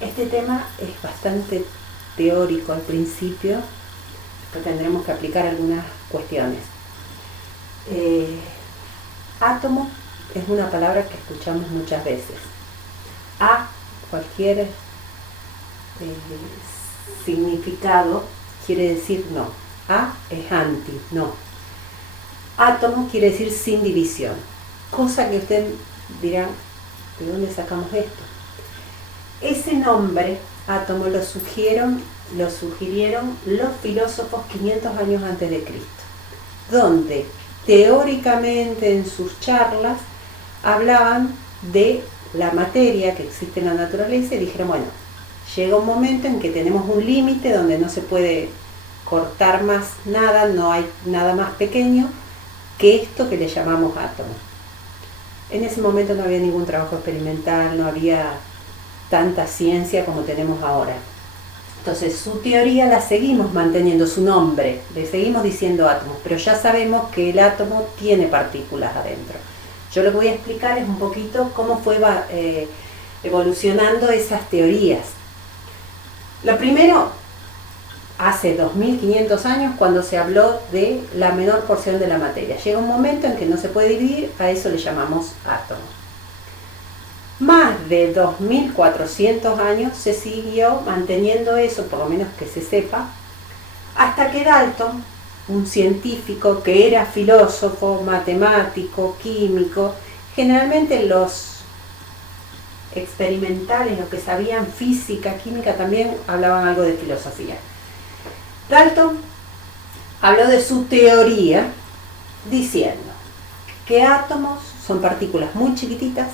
Este tema es bastante teórico al principio, pero tendremos que aplicar algunas cuestiones. Átomo es una palabra que escuchamos muchas veces. Cualquier significado quiere decir no. Es anti, no. Átomo quiere decir sin división, cosa que usted dirá, ¿de dónde sacamos esto? Ese nombre, átomo, lo sugirieron los filósofos 500 años antes de Cristo, donde teóricamente en sus charlas hablaban de la materia que existe en la naturaleza y dijeron, bueno, llega un momento en que tenemos un límite donde no se puede cortar más nada, no hay nada más pequeño que esto que le llamamos átomo. En ese momento no había ningún trabajo experimental, no había tanta ciencia como tenemos ahora. Entonces su teoría la seguimos manteniendo, su nombre, le seguimos diciendo átomos, pero ya sabemos que el átomo tiene partículas adentro. Yo lo que voy a explicar es un poquito cómo fue evolucionando esas teorías. Lo primero, hace 2500 años, cuando se habló de la menor porción de la materia. Llega un momento en que no se puede dividir, a eso le llamamos átomo. Más de 2400 años se siguió manteniendo eso, por lo menos que se sepa, hasta que Dalton, un científico que era filósofo, matemático, químico, generalmente los experimentales, los que sabían física, química, también hablaban algo de filosofía. Dalton habló de su teoría diciendo que átomos son partículas muy chiquititas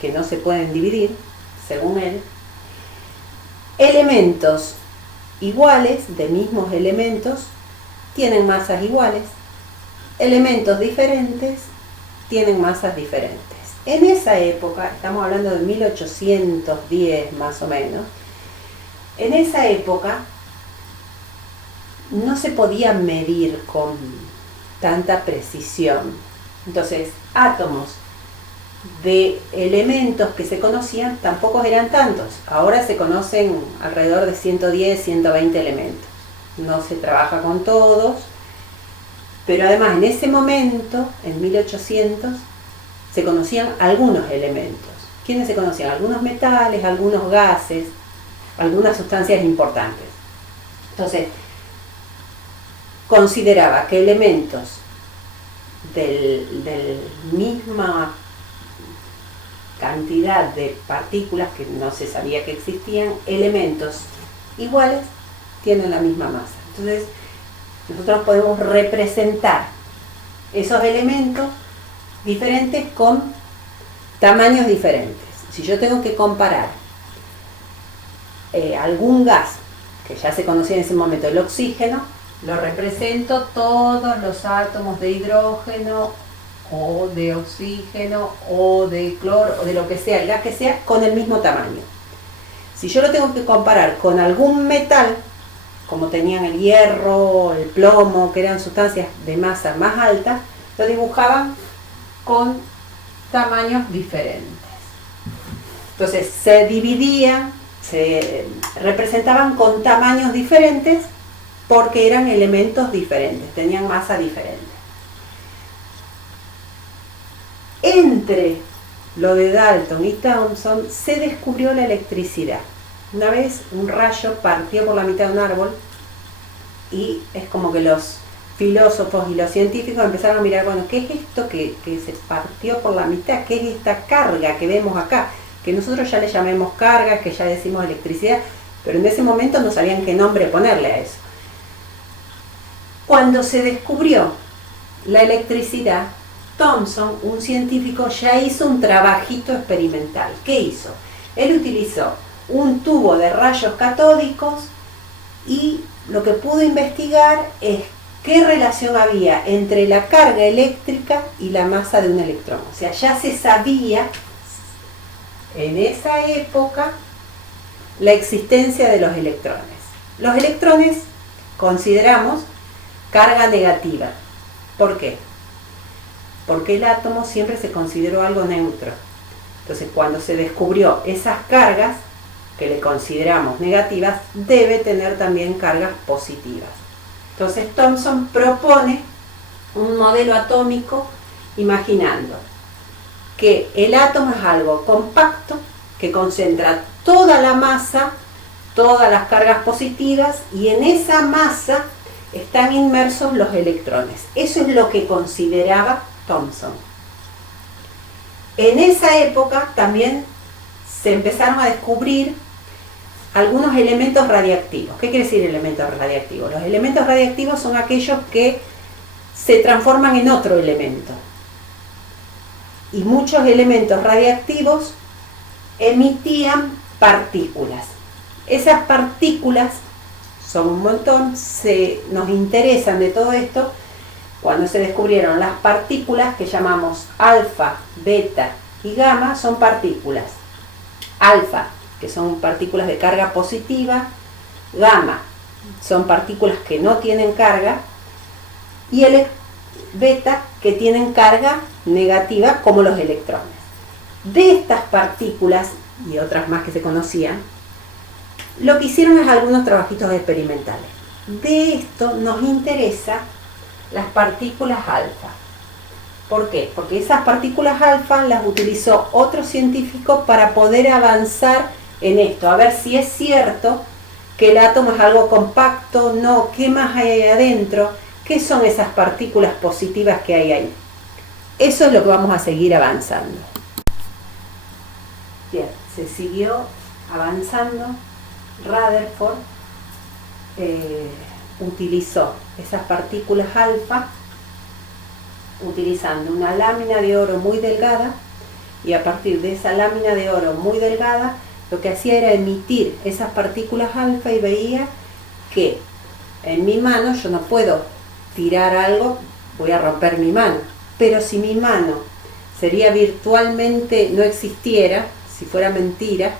que no se pueden dividir, según él, elementos iguales, de mismos elementos, tienen masas iguales, elementos diferentes tienen masas diferentes. En esa época, estamos hablando de 1810 más o menos, en esa época no se podía medir con tanta precisión. Entonces, átomos de elementos que se conocían tampoco eran tantos. Ahora se conocen alrededor de 110, 120 elementos. No se trabaja con todos, pero además en ese momento, en 1800, se conocían algunos elementos. ¿Quiénes se conocían? Algunos metales, algunos gases, algunas sustancias importantes. Entonces, consideraba que elementos del misma cantidad de partículas que no se sabía que existían, elementos iguales tienen la misma masa. Entonces, nosotros podemos representar esos elementos diferentes con tamaños diferentes. Si yo tengo que comparar algún gas que ya se conocía en ese momento, el oxígeno, lo represento todos los átomos de hidrógeno o de oxígeno o de cloro o de lo que sea, el gas que sea, con el mismo tamaño. Si yo lo tengo que comparar con algún metal, como tenían el hierro, el plomo, que eran sustancias de masa más alta, lo dibujaban con tamaños diferentes. Entonces se dividían, se representaban con tamaños diferentes porque eran elementos diferentes, tenían masa diferente. Entre lo de Dalton y Thomson se descubrió la electricidad. Una vez un rayo partió por la mitad de un árbol y es como que los filósofos y los científicos empezaron a mirar, bueno, ¿qué es esto que se partió por la mitad? ¿Qué es esta carga que vemos acá? Que nosotros ya le llamemos carga, que ya decimos electricidad, pero en ese momento no sabían qué nombre ponerle a eso. Cuando se descubrió la electricidad, Thomson, un científico, ya hizo un trabajito experimental. ¿Qué hizo? Él utilizó un tubo de rayos catódicos y lo que pudo investigar es qué relación había entre la carga eléctrica y la masa de un electrón. O sea, ya se sabía en esa época la existencia de los electrones. Los electrones consideramos carga negativa. ¿Por qué? Porque el átomo siempre se consideró algo neutro. Entonces, cuando se descubrió esas cargas, que le consideramos negativas, debe tener también cargas positivas. Entonces, Thomson propone un modelo atómico imaginando que el átomo es algo compacto que concentra toda la masa, todas las cargas positivas, y en esa masa están inmersos los electrones. Eso es lo que consideraba Thomson. En esa época también se empezaron a descubrir algunos elementos radiactivos. ¿Qué quiere decir elementos radiactivos? Los elementos radiactivos son aquellos que se transforman en otro elemento. Y muchos elementos radiactivos emitían partículas. Esas partículas son un montón, nos interesan de todo esto cuando se descubrieron las partículas que llamamos alfa, beta y gamma. Son partículas. Alfa, que son partículas de carga positiva, gamma, son partículas que no tienen carga, y beta, que tienen carga negativa, como los electrones. De estas partículas, y otras más que se conocían, lo que hicieron es algunos trabajitos experimentales. De esto nos interesa las partículas alfa. ¿Por qué? Porque esas partículas alfa las utilizó otro científico para poder avanzar en esto, a ver si es cierto que el átomo es algo compacto, no, qué más hay ahí adentro, qué son esas partículas positivas que hay ahí. Eso es lo que vamos a seguir avanzando. Bien, se siguió avanzando. Rutherford utilizó esas partículas alfa utilizando una lámina de oro muy delgada, y a partir de esa lámina de oro muy delgada lo que hacía era emitir esas partículas alfa, y veía que en mi mano yo no puedo tirar algo, voy a romper mi mano, pero si mi mano sería virtualmente, no existiera, si fuera mentira,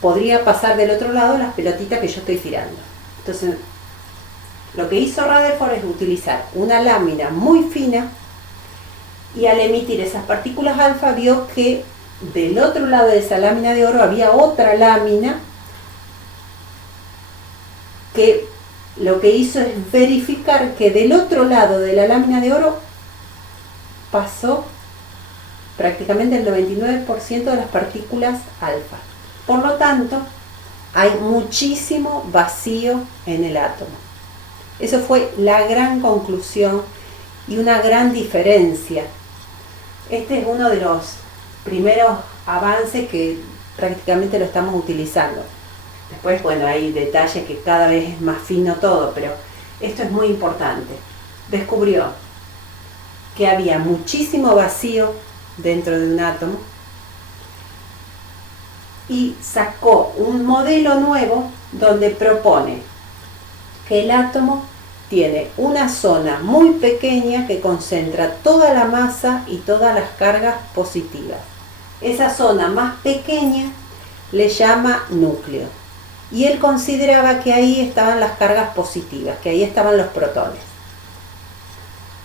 podría pasar del otro lado las pelotitas que yo estoy tirando. Entonces, lo que hizo Rutherford es utilizar una lámina muy fina, y al emitir esas partículas alfa vio que del otro lado de esa lámina de oro había otra lámina, que lo que hizo es verificar que del otro lado de la lámina de oro pasó prácticamente el 99% de las partículas alfa. Por lo tanto, hay muchísimo vacío en el átomo. Eso fue la gran conclusión y una gran diferencia. Este es uno de los primeros avances que prácticamente lo estamos utilizando. Después, bueno, hay detalles que cada vez es más fino todo, pero esto es muy importante. Descubrió que había muchísimo vacío dentro de un átomo y sacó un modelo nuevo donde propone que el átomo tiene una zona muy pequeña que concentra toda la masa y todas las cargas positivas. Esa zona más pequeña le llama núcleo, y él consideraba que ahí estaban las cargas positivas, que ahí estaban los protones.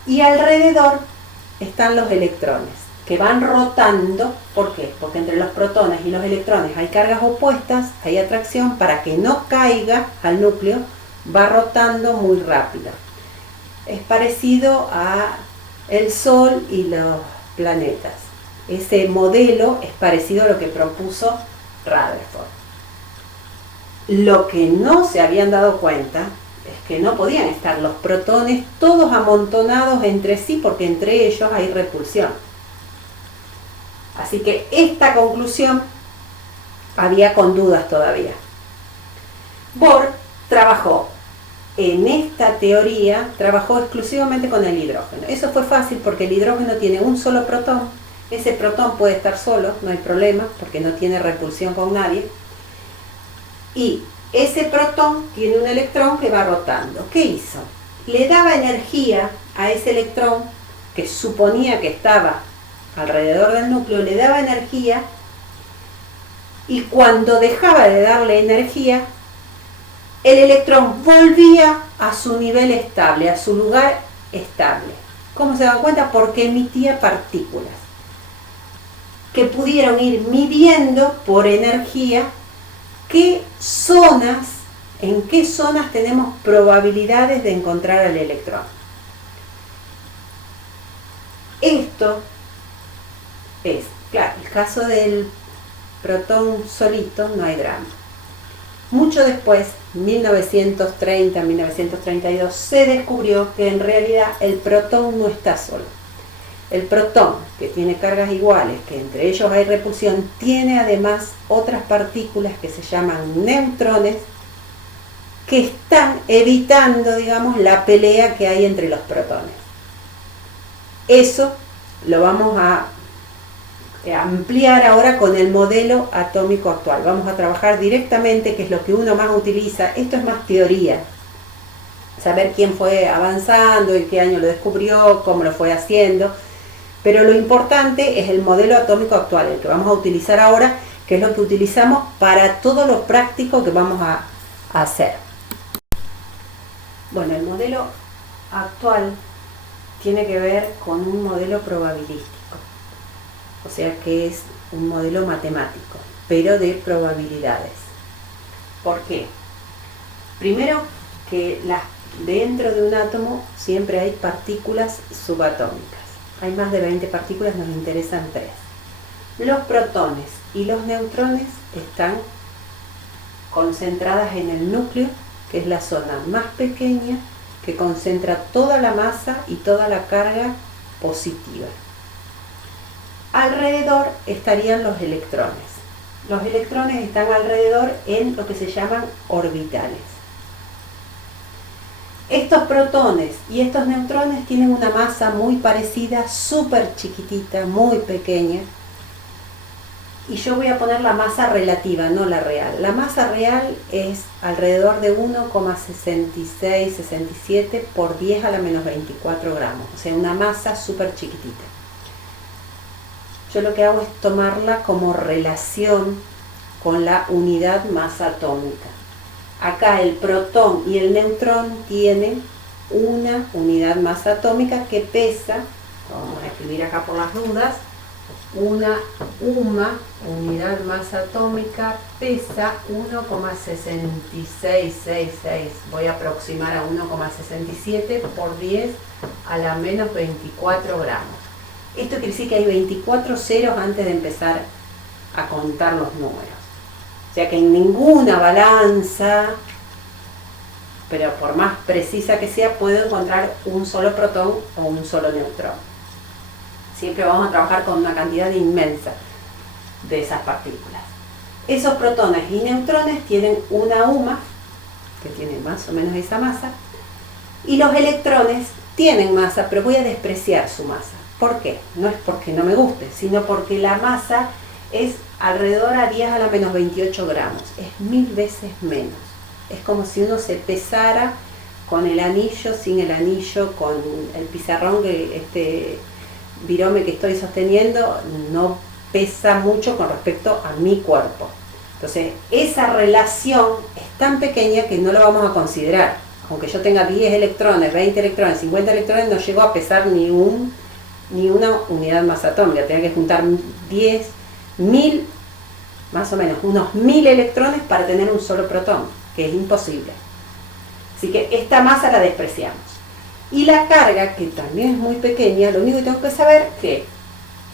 Y alrededor están los electrones, que van rotando. ¿Por qué? Porque entre los protones y los electrones hay cargas opuestas, hay atracción. Para que no caiga al núcleo, va rotando muy rápido. Es parecido a el Sol y los planetas. Ese modelo es parecido a lo que propuso Rutherford. Lo que no se habían dado cuenta es que no podían estar los protones todos amontonados entre sí, porque entre ellos hay repulsión. Así que esta conclusión había con dudas todavía. Bohr trabajó en esta teoría, trabajó exclusivamente con el hidrógeno. Eso fue fácil porque el hidrógeno tiene un solo protón. Ese protón puede estar solo, no hay problema, porque no tiene repulsión con nadie. Y ese protón tiene un electrón que va rotando. ¿Qué hizo? Le daba energía a ese electrón que suponía que estaba alrededor del núcleo, le daba energía, y cuando dejaba de darle energía, el electrón volvía a su nivel estable, a su lugar estable. ¿Cómo se dan cuenta? Porque emitía partículas. que pudieron ir midiendo por energía en qué zonas tenemos probabilidades de encontrar al electrón. Esto es, claro, el caso del protón solito, no hay drama. Mucho después, 1930, 1932, se descubrió que en realidad el protón no está solo. El protón, que tiene cargas iguales, que entre ellos hay repulsión, tiene además otras partículas que se llaman neutrones, que están evitando, digamos, la pelea que hay entre los protones. Eso lo vamos a ampliar ahora con el modelo atómico actual. Vamos a trabajar directamente, que es lo que uno más utiliza. Esto es más teoría. Saber quién fue avanzando, en qué año lo descubrió, cómo lo fue haciendo. Pero lo importante es el modelo atómico actual, el que vamos a utilizar ahora, que es lo que utilizamos para todo lo práctico que vamos a hacer. Bueno, el modelo actual tiene que ver con un modelo probabilístico. O sea que es un modelo matemático, pero de probabilidades. ¿Por qué? Primero, que dentro de un átomo siempre hay partículas subatómicas. Hay más de 20 partículas, nos interesan 3. Los protones y los neutrones están concentradas en el núcleo, que es la zona más pequeña que concentra toda la masa y toda la carga positiva. Alrededor estarían los electrones. Los electrones están alrededor en lo que se llaman orbitales. Estos protones y estos neutrones tienen una masa muy parecida, súper chiquitita, muy pequeña. Y yo voy a poner la masa relativa, no la real. La masa real es alrededor de 1,66, 67 por 10 a la menos 24 gramos. O sea, una masa súper chiquitita. Yo lo que hago es tomarla como relación con la unidad masa atómica. Acá el protón y el neutrón tienen una unidad masa atómica que pesa, vamos a escribir acá por las dudas, una UMA, unidad masa atómica, pesa 1,6666, voy a aproximar a 1,67 por 10 a la menos 24 gramos. Esto quiere decir que hay 24 ceros antes de empezar a contar los números. O sea que en ninguna balanza, pero por más precisa que sea, puedo encontrar un solo protón o un solo neutrón. Siempre vamos a trabajar con una cantidad inmensa de esas partículas. Esos protones y neutrones tienen una UMA, que tiene más o menos esa masa, y los electrones tienen masa, pero voy a despreciar su masa. ¿Por qué? No es porque no me guste, sino porque la masa es alrededor a 10 a la menos 28 gramos, es 1000 veces menos. Es como si uno se pesara con el anillo, sin el anillo, con el pizarrón, este virome que estoy sosteniendo no pesa mucho con respecto a mi cuerpo. Entonces, esa relación es tan pequeña que no lo vamos a considerar. Aunque yo tenga 10 electrones, 20 electrones, 50 electrones, no llego a pesar ni una unidad masa atómica. Tengo que juntar 10, 1000, más o menos, unos 1000 electrones para tener un solo protón, que es imposible. Así que esta masa la despreciamos. Y la carga, que también es muy pequeña, lo único que tengo que saber es que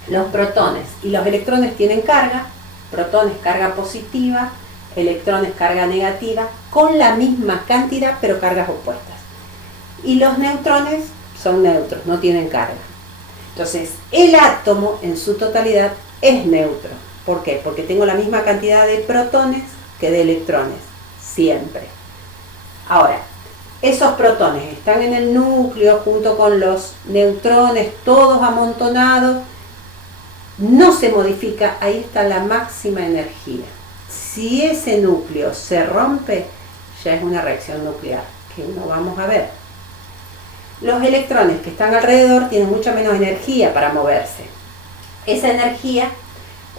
los protones y los electrones tienen carga, protones carga positiva, electrones carga negativa, con la misma cantidad, pero cargas opuestas. Y los neutrones son neutros, no tienen carga. Entonces, el átomo en su totalidad es neutro. ¿Por qué? Porque tengo la misma cantidad de protones que de electrones, siempre. Ahora, esos protones están en el núcleo junto con los neutrones, todos amontonados, no se modifica, ahí está la máxima energía. Si ese núcleo se rompe, ya es una reacción nuclear, que no vamos a ver. Los electrones que están alrededor tienen mucha menos energía para moverse. Esa energía,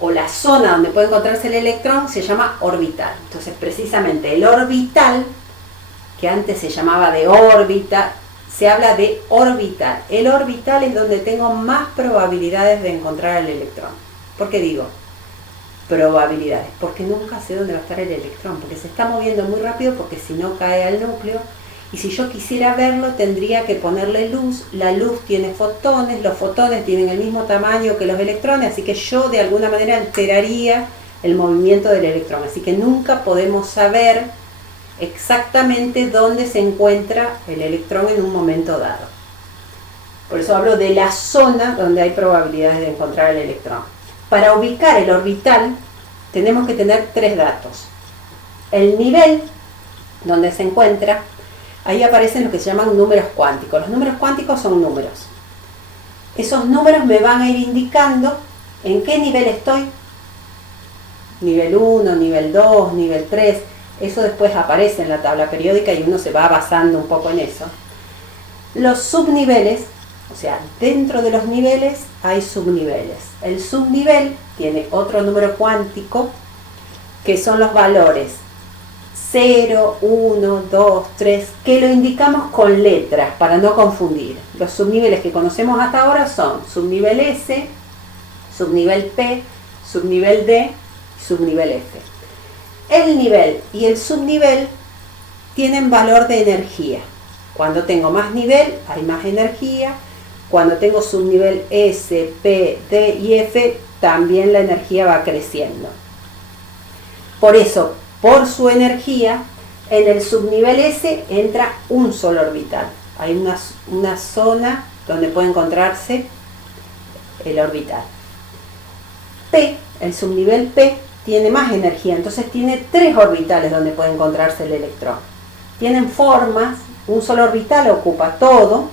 o la zona donde puede encontrarse el electrón, se llama orbital. Entonces, precisamente el orbital, que antes se llamaba de órbita, se habla de orbital. El orbital es donde tengo más probabilidades de encontrar el electrón. ¿Por qué digo probabilidades? Porque nunca sé dónde va a estar el electrón, porque se está moviendo muy rápido, porque si no cae al núcleo. Y si yo quisiera verlo, tendría que ponerle luz. La luz tiene fotones, los fotones tienen el mismo tamaño que los electrones, así que yo de alguna manera alteraría el movimiento del electrón. Así que nunca podemos saber exactamente dónde se encuentra el electrón en un momento dado. Por eso hablo de la zona donde hay probabilidades de encontrar el electrón. Para ubicar el orbital tenemos que tener tres datos. El nivel donde se encuentra. Ahí aparecen lo que se llaman números cuánticos. Los números cuánticos son números. Esos números me van a ir indicando en qué nivel estoy. Nivel 1, nivel 2, nivel 3. Eso después aparece en la tabla periódica y uno se va basando un poco en eso. Los subniveles, o sea, dentro de los niveles hay subniveles. El subnivel tiene otro número cuántico que son los valores 0, 1, 2, 3, que lo indicamos con letras para no confundir. Los subniveles que conocemos hasta ahora son subnivel S, subnivel P, subnivel D y subnivel F. El nivel y el subnivel tienen valor de energía. Cuando tengo más nivel hay más energía. Cuando tengo subnivel S, P, D y F, también la energía va creciendo. Por eso, por su energía, en el subnivel S entra un solo orbital. Hay una zona donde puede encontrarse el orbital. P, el subnivel P, tiene más energía, entonces tiene tres orbitales donde puede encontrarse el electrón. Tienen formas, un solo orbital ocupa todo.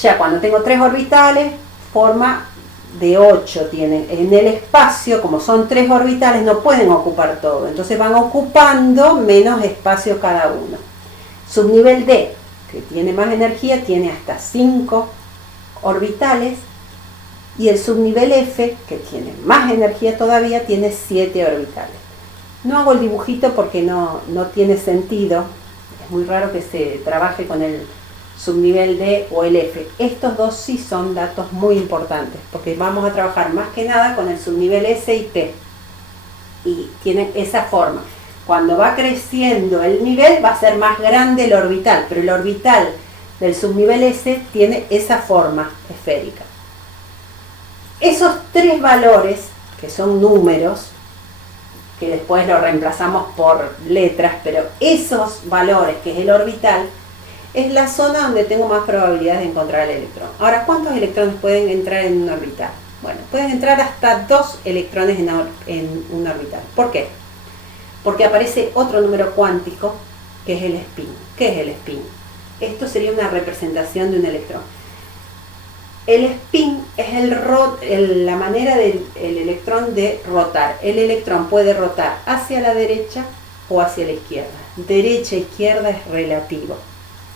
Ya cuando tengo tres orbitales, forma de 8 tienen. En el espacio, como son tres orbitales, no pueden ocupar todo. Entonces van ocupando menos espacio cada uno. Subnivel D, que tiene más energía, tiene hasta 5 orbitales. Y el subnivel F, que tiene más energía todavía, tiene 7 orbitales. No hago el dibujito porque no tiene sentido. Es muy raro que se trabaje con el subnivel D o el F. Estos dos sí son datos muy importantes, porque vamos a trabajar más que nada con el subnivel S y T. Y tienen esa forma. Cuando va creciendo el nivel, va a ser más grande el orbital, pero el orbital del subnivel S tiene esa forma esférica. Esos tres valores, que son números, que después lo reemplazamos por letras, pero esos valores, que es el orbital, es la zona donde tengo más probabilidades de encontrar el electrón. Ahora, ¿cuántos electrones pueden entrar en un orbital? Bueno, pueden entrar hasta 2 electrones en un orbital. ¿Por qué? Porque aparece otro número cuántico, que es el spin. ¿Qué es el spin? Esto sería una representación de un electrón. El spin es la manera del electrón de rotar. El electrón puede rotar hacia la derecha o hacia la izquierda. Derecha e izquierda es relativo.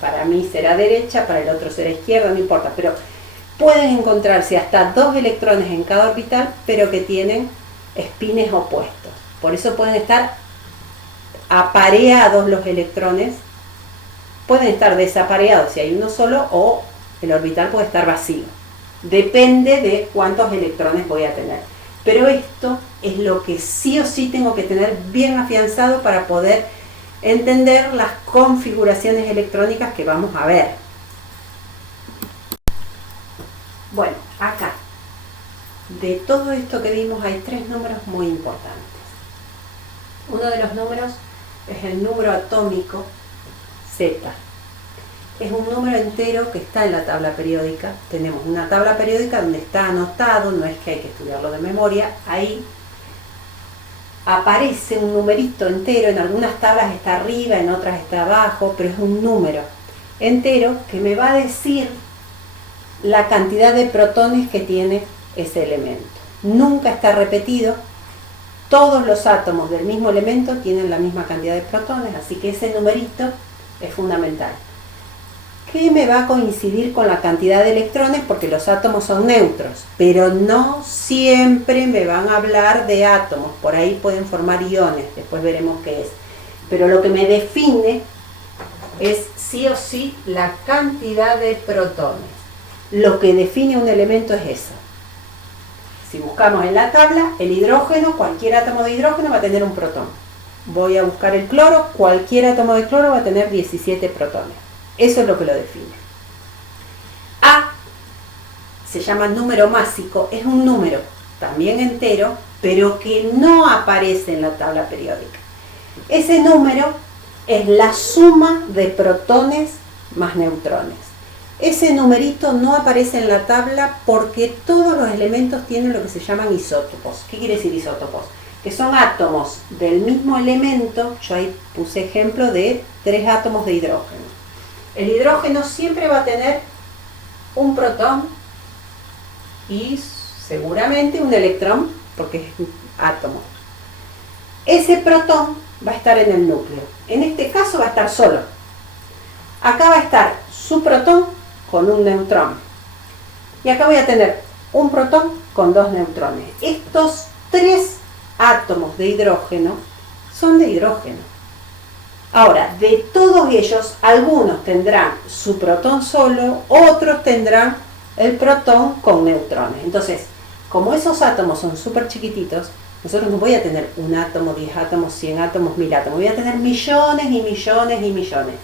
Para mí será derecha, para el otro será izquierda, no importa. Pero pueden encontrarse hasta 2 electrones en cada orbital, pero que tienen spines opuestos. Por eso pueden estar apareados los electrones. Pueden estar desapareados si hay uno solo, o el orbital puede estar vacío. Depende de cuántos electrones voy a tener. Pero esto es lo que sí o sí tengo que tener bien afianzado para poder entender las configuraciones electrónicas que vamos a ver. Bueno, acá, de todo esto que vimos, hay 3 números muy importantes. Uno de los números es el número atómico Z. Es un número entero que está en la tabla periódica. Tenemos una tabla periódica donde está anotado, no es que hay que estudiarlo de memoria. Ahí aparece un numerito entero, en algunas tablas está arriba, en otras está abajo, pero es un número entero que me va a decir la cantidad de protones que tiene ese elemento. Nunca está repetido. Todos los átomos del mismo elemento tienen la misma cantidad de protones, así que ese numerito es fundamental. Que me va a coincidir con la cantidad de electrones, porque los átomos son neutros, pero no siempre me van a hablar de átomos. Por ahí pueden formar iones, después veremos qué es. Pero lo que me define es sí o sí la cantidad de protones. Lo que define un elemento es eso. Si buscamos en la tabla, el hidrógeno, cualquier átomo de hidrógeno va a tener un protón. Voy a buscar el cloro, cualquier átomo de cloro va a tener 17 protones. Eso es lo que lo define. A se llama número másico, es un número también entero, pero que no aparece en la tabla periódica. Ese número es la suma de protones más neutrones. Ese numerito no aparece en la tabla porque todos los elementos tienen lo que se llaman isótopos. ¿Qué quiere decir isótopos? Que son átomos del mismo elemento. Yo ahí puse ejemplo de 3 átomos de hidrógeno. El hidrógeno siempre va a tener un protón y seguramente un electrón, porque es un átomo. Ese protón va a estar en el núcleo. En este caso va a estar solo. Acá va a estar su protón con un neutrón. Y acá voy a tener un protón con 2 neutrones. Estos 3 átomos de hidrógeno son de hidrógeno. Ahora, de todos ellos, algunos tendrán su protón solo, otros tendrán el protón con neutrones. Entonces, como esos átomos son súper chiquititos, nosotros no voy a tener un átomo, 10 átomos, 100 átomos, 1000 átomos. Voy a tener millones y millones y millones.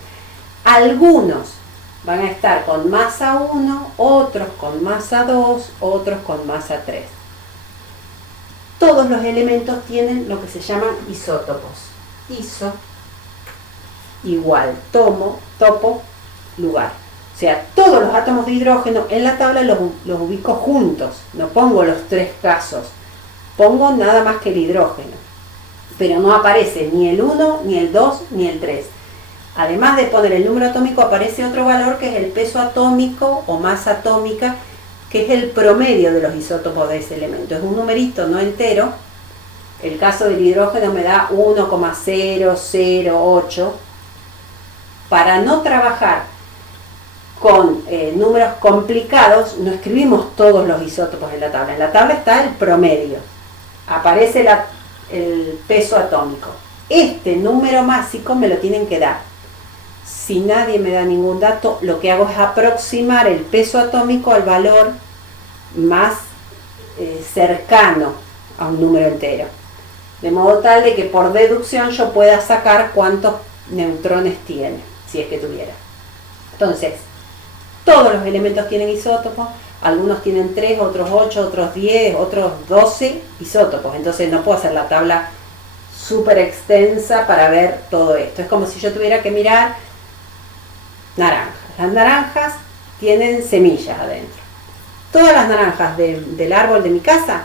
Algunos van a estar con masa 1, otros con masa 2, otros con masa 3. Todos los elementos tienen lo que se llaman isótopos. Iso igual topo, lugar. O sea, todos los átomos de hidrógeno en la tabla los ubico juntos. No pongo los 3 casos. Pongo nada más que el hidrógeno. Pero no aparece ni el 1, ni el 2, ni el 3. Además de poner el número atómico, aparece otro valor que es el peso atómico o masa atómica, que es el promedio de los isótopos de ese elemento. Es un numerito no entero. El caso del hidrógeno me da 1,008. Para no trabajar con números complicados, no escribimos todos los isótopos en la tabla. En la tabla está el promedio. Aparece el peso atómico. Este número másico me lo tienen que dar. Si nadie me da ningún dato, lo que hago es aproximar el peso atómico al valor más cercano a un número entero. De modo tal de que por deducción yo pueda sacar cuántos neutrones tiene, si es que tuviera. Entonces, todos los elementos tienen isótopos. Algunos tienen 3, otros 8, otros 10, otros 12 isótopos. Entonces no puedo hacer la tabla súper extensa para ver todo esto. Es como si yo tuviera que mirar naranjas. Las naranjas tienen semillas adentro. Todas las naranjas del árbol de mi casa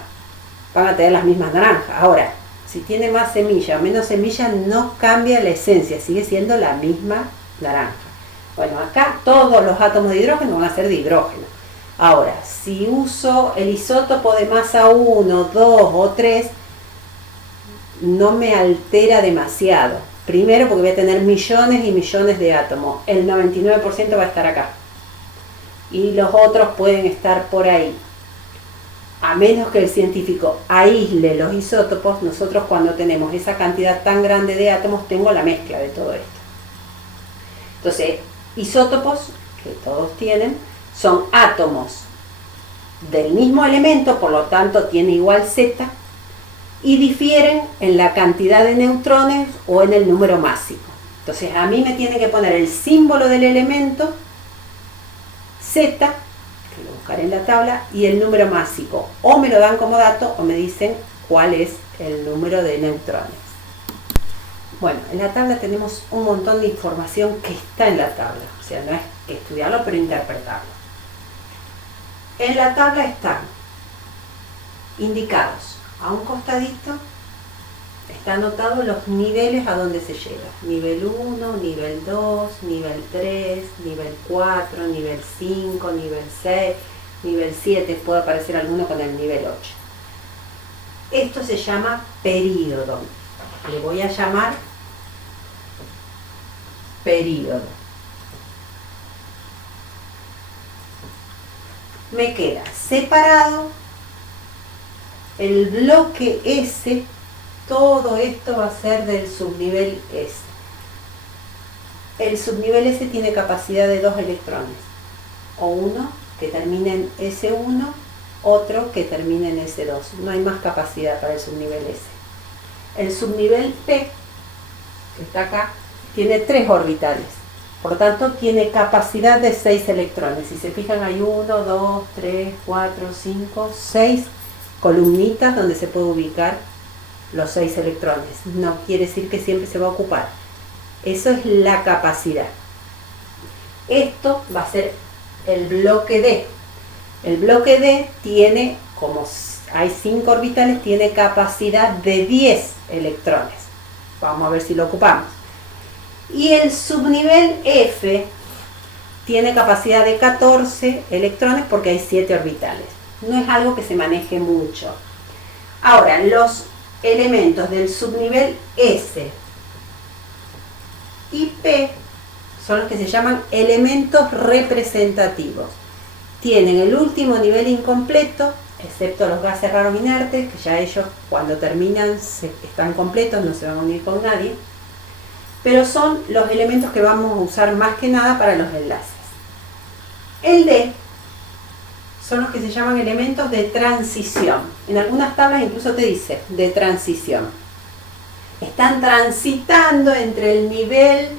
van a tener las mismas naranjas. Ahora, si tiene más semilla o menos semilla, no cambia la esencia, sigue siendo la misma naranja. Bueno, acá todos los átomos de hidrógeno van a ser de hidrógeno. Ahora, si uso el isótopo de masa 1, 2 o 3, no me altera demasiado. Primero porque voy a tener millones y millones de átomos. El 99% va a estar acá. Y los otros pueden estar por ahí. A menos que el científico aísle los isótopos, nosotros cuando tenemos esa cantidad tan grande de átomos, tengo la mezcla de todo esto. Entonces, isótopos, que todos tienen, son átomos del mismo elemento, por lo tanto tiene igual Z, y difieren en la cantidad de neutrones o en el número másico. Entonces a mí me tienen que poner el símbolo del elemento, Z, que lo buscaré en la tabla, y el número másico. O me lo dan como dato o me dicen cuál es el número de neutrones. Bueno, en la tabla tenemos un montón de información que está en la tabla. O sea, no es que estudiarlo, pero interpretarlo. En la tabla están indicados a un costadito, está anotado los niveles a donde se llega. Nivel 1, nivel 2, nivel 3, nivel 4, nivel 5, nivel 6, nivel 7, puede aparecer alguno con el nivel 8. Esto se llama período. Le voy a llamar período. Me queda separado el bloque S, todo esto va a ser del subnivel S. El subnivel S tiene capacidad de 2 electrones, o uno que termina en S1 otro que termine en S2. No hay más capacidad para el subnivel S. El subnivel P, que está acá, tiene 3 orbitales. Por lo tanto, tiene capacidad de 6 electrones. Si se fijan, hay 1, 2, 3, 4, 5, 6 columnitas donde se puede ubicar los 6 electrones. No quiere decir que siempre se va a ocupar. Eso es la capacidad. Esto va a ser el bloque D. El bloque D tiene, como hay 5 orbitales, tiene capacidad de 10 electrones. Vamos a ver si lo ocupamos. Y el subnivel F tiene capacidad de 14 electrones porque hay 7 orbitales. No es algo que se maneje mucho. Ahora, los elementos del subnivel S y P son los que se llaman elementos representativos. Tienen el último nivel incompleto, excepto los gases raros inertes, que ya ellos cuando terminan están completos, no se van a unir con nadie. Pero son los elementos que vamos a usar más que nada para los enlaces. El D son los que se llaman elementos de transición. En algunas tablas incluso te dice de transición. Están transitando entre el nivel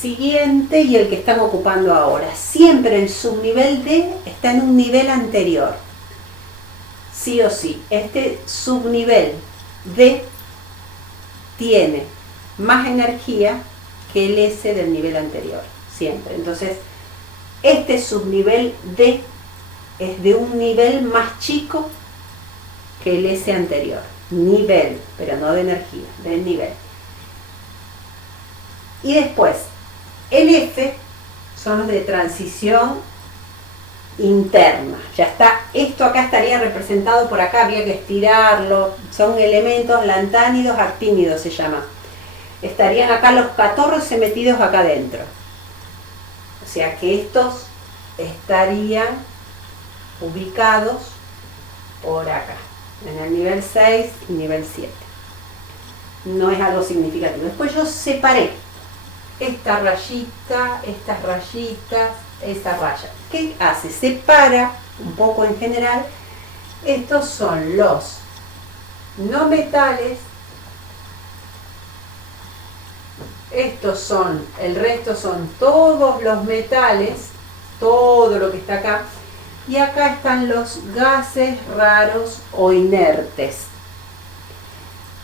siguiente y el que están ocupando ahora. Siempre el subnivel D está en un nivel anterior. Sí o sí. Este subnivel D tiene más energía que el S del nivel anterior. Siempre. Entonces, este subnivel D es de un nivel más chico que el S anterior. Nivel, pero no de energía, del nivel. Y después, el F son los de transición interna. Ya está, esto acá estaría representado por acá, habría que estirarlo. Son elementos lantánidos, actínidos se llama. Estarían acá los 14 metidos acá adentro. O sea que estos estarían ubicados por acá, en el nivel 6 y nivel 7. No es algo significativo. Después yo separé esta rayita, estas rayitas, esta raya. ¿Qué hace? Separa un poco en general. Estos son los no metales. Estos son, el resto son todos los metales, todo lo que está acá. Y acá están los gases raros o inertes.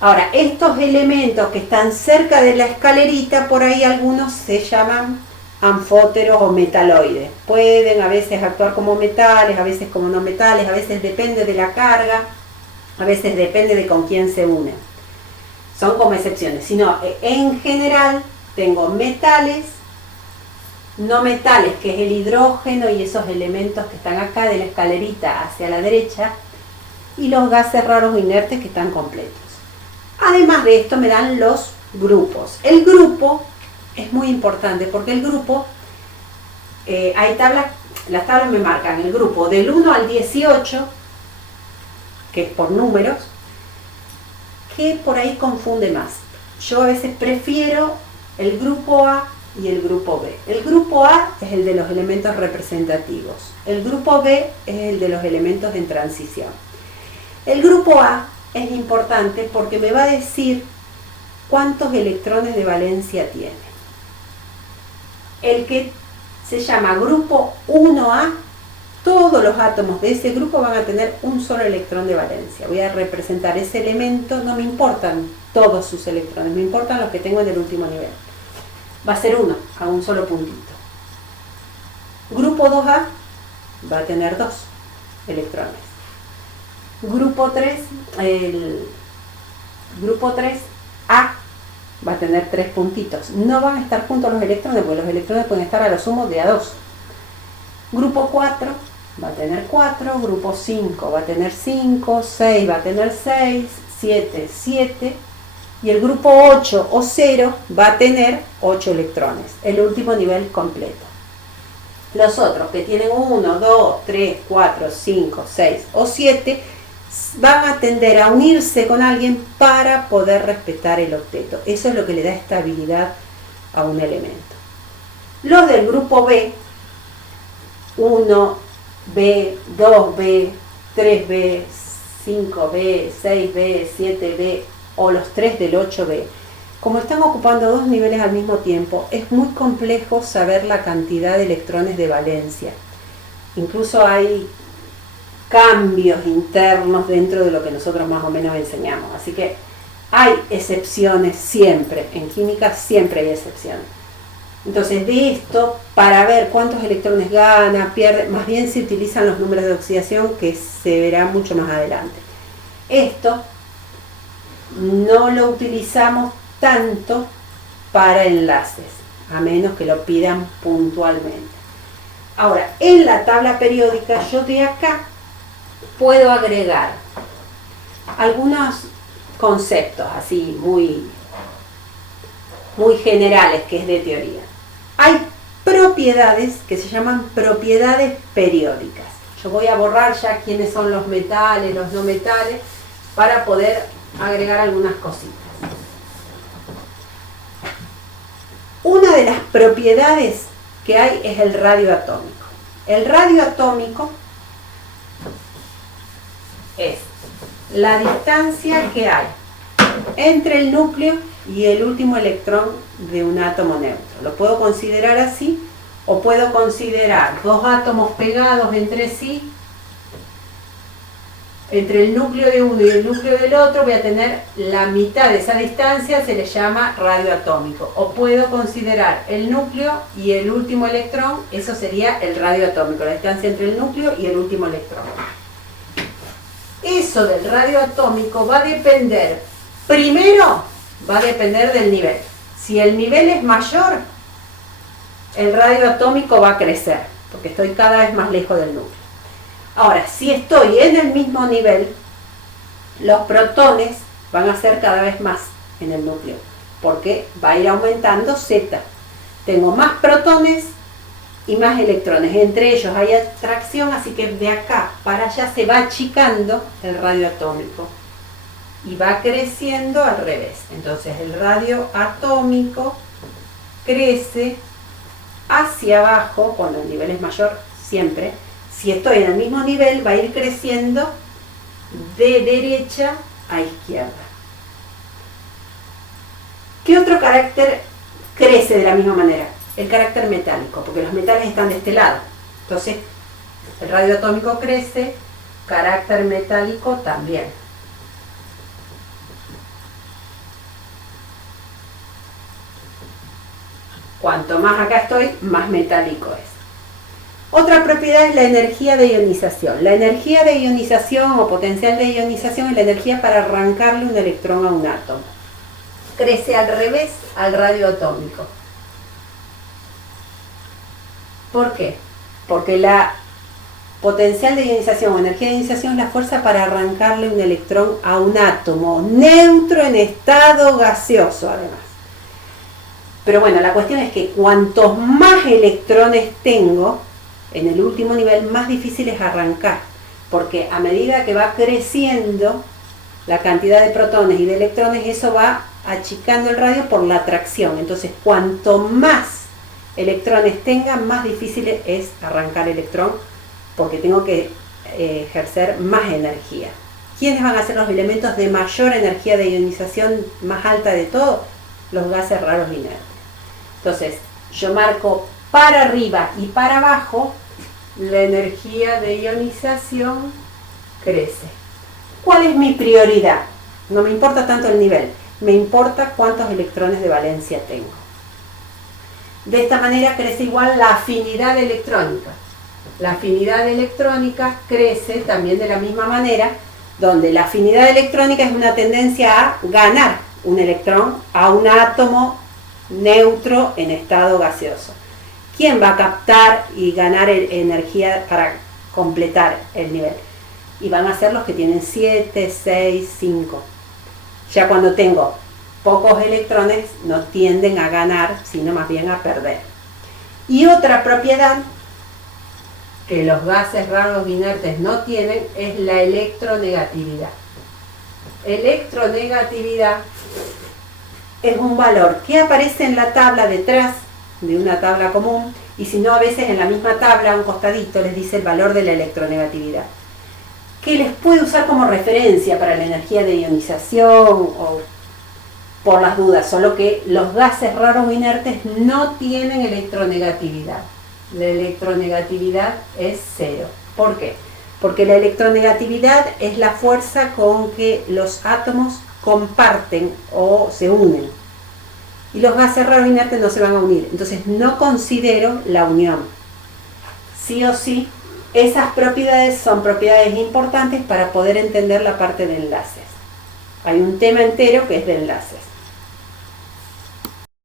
Ahora, estos elementos que están cerca de la escalerita, por ahí algunos se llaman anfóteros o metaloides. Pueden a veces actuar como metales, a veces como no metales, a veces depende de la carga, a veces depende de con quién se unen. Son como excepciones. Sino, en general, tengo metales, no metales, que es el hidrógeno y esos elementos que están acá de la escalerita hacia la derecha, y los gases raros o inertes que están completos. Además de esto me dan los grupos. El grupo es muy importante porque el grupo, hay tablas, las tablas me marcan el grupo del 1 al 18, que es por números, que por ahí confunde más. Yo a veces prefiero el grupo A y el grupo B. El grupo A es el de los elementos representativos. El grupo B es el de los elementos en transición. El grupo A es importante porque me va a decir cuántos electrones de valencia tiene. El que se llama grupo 1A, todos los átomos de ese grupo van a tener un solo electrón de valencia. Voy a representar ese elemento, no me importan todos sus electrones, me importan los que tengo en el último nivel. Va a ser 1, a un solo puntito. Grupo 2A va a tener 2 electrones. Grupo 3, el grupo 3A va a tener 3 puntitos. No van a estar juntos los electrones, porque los electrones pueden estar a lo sumo de A2. Grupo 4 va a tener 4, grupo 5 va a tener 5, 6 va a tener 6, 7, 7, y el grupo 8 o 0 va a tener 8 electrones, el último nivel completo. Los otros que tienen 1, 2, 3, 4, 5, 6 o 7 van a tender a unirse con alguien para poder respetar el octeto. Eso es lo que le da estabilidad a un elemento. Los del grupo B, 1, B, 2B, 3B, 5B, 6B, 7B o los 3 del 8B, como están ocupando dos niveles al mismo tiempo, es muy complejo saber la cantidad de electrones de valencia. Incluso hay cambios internos dentro de lo que nosotros más o menos enseñamos. Así que hay excepciones siempre, en química siempre hay excepciones. Entonces de esto, para ver cuántos electrones gana, pierde, más bien se utilizan los números de oxidación que se verá mucho más adelante. Esto no lo utilizamos tanto para enlaces, a menos que lo pidan puntualmente. Ahora, en la tabla periódica yo de acá puedo agregar algunos conceptos así muy generales que es de teoría. Hay propiedades que se llaman propiedades periódicas. Yo voy a borrar ya quiénes son los metales, los no metales, para poder agregar algunas cositas. Una de las propiedades que hay es el radio atómico. El radio atómico es la distancia que hay entre el núcleo y el último electrón de un átomo neutro. Lo puedo considerar así, o puedo considerar dos átomos pegados entre sí, entre el núcleo de uno y el núcleo del otro voy a tener la mitad de esa distancia, se le llama radio atómico. O puedo considerar el núcleo y el último electrón, eso sería el radio atómico, la distancia entre el núcleo y el último electrón. Eso del radio atómico va a depender, primero va a depender del nivel. Si el nivel es mayor, el radio atómico va a crecer, porque estoy cada vez más lejos del núcleo. Ahora, si estoy en el mismo nivel, los protones van a ser cada vez más en el núcleo, porque va a ir aumentando Z. Tengo más protones y más electrones. Entre ellos hay atracción, así que de acá para allá se va achicando el radio atómico y va creciendo al revés. Entonces el radio atómico crece hacia abajo cuando el nivel es mayor siempre. Si estoy en el mismo nivel, va a ir creciendo de derecha a izquierda. ¿Qué otro carácter crece de la misma manera? El carácter metálico, porque los metales están de este lado. Entonces, el radio atómico crece, carácter metálico también. Cuanto más acá estoy, más metálico es. Otra propiedad es la energía de ionización. La energía de ionización o potencial de ionización es la energía para arrancarle un electrón a un átomo. Crece al revés al radio atómico. ¿Por qué? Porque la potencial de ionización o energía de ionización es la fuerza para arrancarle un electrón a un átomo neutro en estado gaseoso, además. Pero bueno, la cuestión es que cuantos más electrones tengo, en el último nivel más difícil es arrancar, porque a medida que va creciendo la cantidad de protones y de electrones, eso va achicando el radio por la atracción. Entonces, cuanto más electrones tenga, más difícil es arrancar el electrón, porque tengo que ejercer más energía. ¿Quiénes van a ser los elementos de mayor energía de ionización más alta de todo? Los gases raros inertes. Entonces, yo marco para arriba y para abajo, la energía de ionización crece. ¿Cuál es mi prioridad? No me importa tanto el nivel, me importa cuántos electrones de valencia tengo. De esta manera crece igual la afinidad electrónica. La afinidad electrónica crece también de la misma manera, donde la afinidad electrónica es una tendencia a ganar un electrón a un átomo neutro en estado gaseoso. ¿Quién va a captar y ganar energía para completar el nivel? Y van a ser los que tienen 7, 6, 5. Ya cuando tengo pocos electrones no tienden a ganar, sino más bien a perder. Y otra propiedad que los gases raros inertes no tienen es la electronegatividad. Electronegatividad es un valor que aparece en la tabla detrás de una tabla común Y si no, a veces en la misma tabla, a un costadito, les dice el valor de la electronegatividad, que les puede usar como referencia para la energía de ionización o por las dudas, solo que los gases raros o inertes no tienen electronegatividad. La electronegatividad es 0. ¿Por qué? Porque la electronegatividad es la fuerza con que los átomos comparten o se unen. Y los gases raros inertes no se van a unir. Entonces no considero la unión. Sí o sí, esas propiedades son propiedades importantes para poder entender la parte de enlaces. Hay un tema entero que es de enlaces.